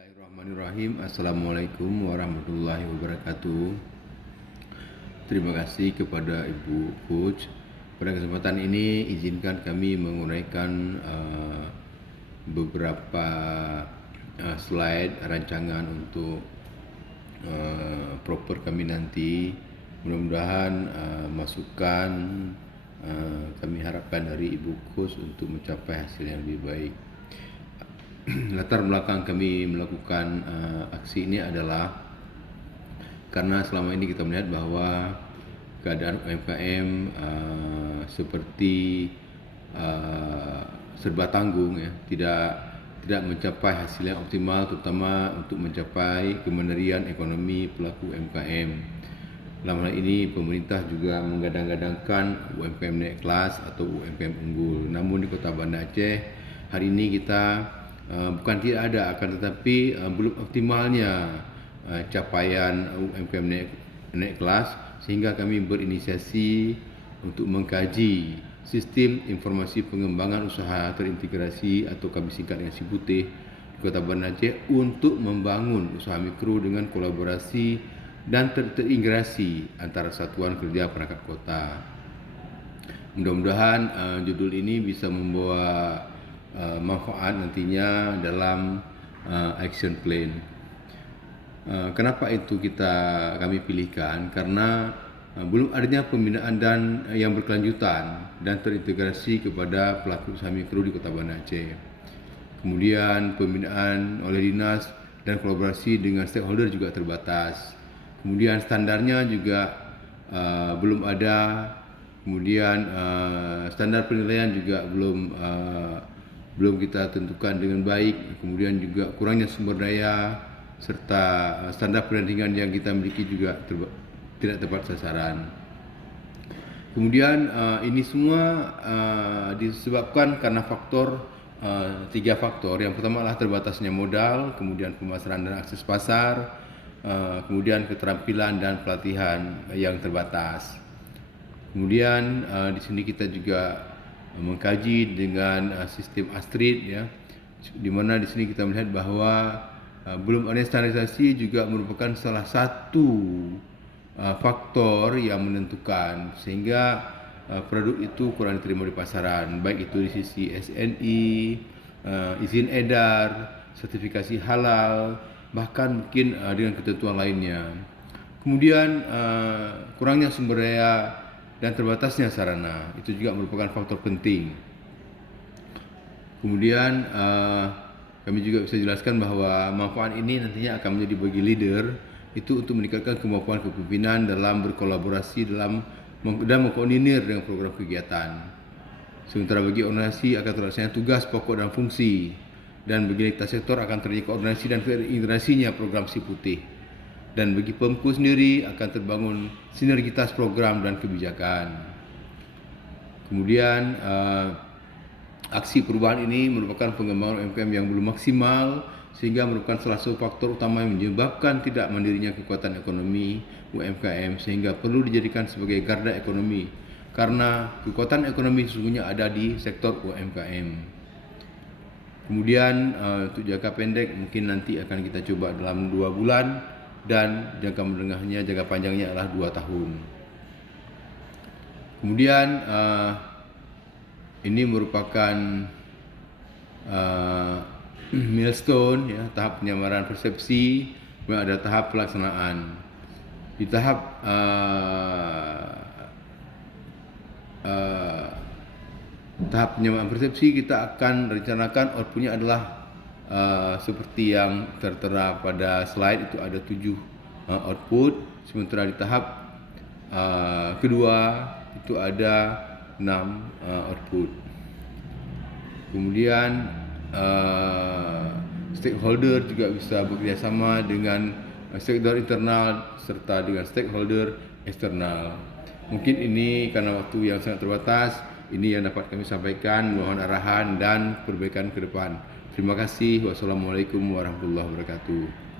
Bismillahirrahmanirrahim. Assalamualaikum warahmatullahi wabarakatuh. Terima kasih kepada Ibu Coach. Pada kesempatan ini izinkan kami menguraikan beberapa slide rancangan untuk proper kami nanti. Mudah-mudahan masukan kami harapkan dari Ibu Coach untuk mencapai hasil yang lebih baik. Latar belakang kami melakukan aksi ini adalah karena selama ini kita melihat bahwa keadaan UMKM seperti serba tanggung, ya, tidak mencapai hasil yang optimal, terutama untuk mencapai kemandirian ekonomi pelaku UMKM. Dalam hal ini pemerintah juga menggadang-gadangkan UMKM naik kelas atau UMKM unggul. Namun di Kota Banda Aceh hari ini kita bukan tidak ada, akan tetapi belum optimalnya capaian UMKM naik kelas, sehingga kami berinisiasi untuk mengkaji sistem informasi pengembangan usaha terintegrasi atau kami singkat dengan SIPUTIH di Kota Banda Aceh untuk membangun usaha mikro dengan kolaborasi dan terintegrasi antara satuan kerja perangkat kota. Mudah-mudahan judul ini bisa membawa manfaat nantinya dalam action plan. Kenapa itu kami pilihkan? Karena belum adanya pembinaan dan yang berkelanjutan dan terintegrasi kepada pelaku usaha mikro di Kota Banda Aceh. Kemudian pembinaan oleh dinas dan kolaborasi dengan stakeholder juga terbatas. Kemudian standarnya juga belum ada. Kemudian standar penilaian juga belum kita tentukan dengan baik. Kemudian juga kurangnya sumber daya serta standar pendampingan yang kita miliki juga tidak tepat sasaran. Kemudian ini semua disebabkan karena tiga faktor. Yang pertama adalah terbatasnya modal, kemudian pemasaran dan akses pasar, kemudian keterampilan dan pelatihan yang terbatas. Kemudian di sini kita juga mengkaji dengan sistem Astrid, ya, di mana di sini kita melihat bahwa belum ada standarisasi juga merupakan salah satu faktor yang menentukan sehingga produk itu kurang diterima di pasaran, baik itu di sisi SNI, izin edar, sertifikasi halal, bahkan mungkin dengan ketentuan lainnya. Kemudian kurangnya sumber daya dan terbatasnya sarana, itu juga merupakan faktor penting. Kemudian kami juga bisa jelaskan bahwa manfaat ini nantinya akan menjadi bagi leader itu untuk meningkatkan kemampuan kepemimpinan dalam berkolaborasi dan mengkoordinir dengan program kegiatan. Sementara bagi organisasi akan terlaksana tugas pokok dan fungsi, dan bagi lintas sektor akan terjadi koordinasi dan integrasinya program SIPUTIH. Dan bagi PEMKU sendiri akan terbangun sinergitas program dan kebijakan. Kemudian aksi perubahan ini merupakan pengembangan UMKM yang belum maksimal, sehingga merupakan salah satu faktor utama yang menyebabkan tidak mandirinya kekuatan ekonomi UMKM, sehingga perlu dijadikan sebagai garda ekonomi karena kekuatan ekonomi sesungguhnya ada di sektor UMKM. Kemudian untuk jangka pendek mungkin nanti akan kita coba dalam 2 bulan, dan jangka menengahnya, jangka panjangnya adalah 2 tahun. Kemudian ini merupakan milestone, ya, tahap penyamaran persepsi, kemudian ada tahap pelaksanaan. Di tahap penyamaran persepsi kita akan rencanakan outputnya adalah seperti yang tertera pada slide, itu ada 7 output. Sementara di tahap kedua itu ada 6 output. Kemudian stakeholder juga bisa bekerjasama dengan stakeholder internal serta dengan stakeholder eksternal. Mungkin ini karena waktu yang sangat terbatas, ini yang dapat kami sampaikan. Mohon arahan dan perbaikan ke depan. Terima kasih. Wassalamualaikum warahmatullahi wabarakatuh.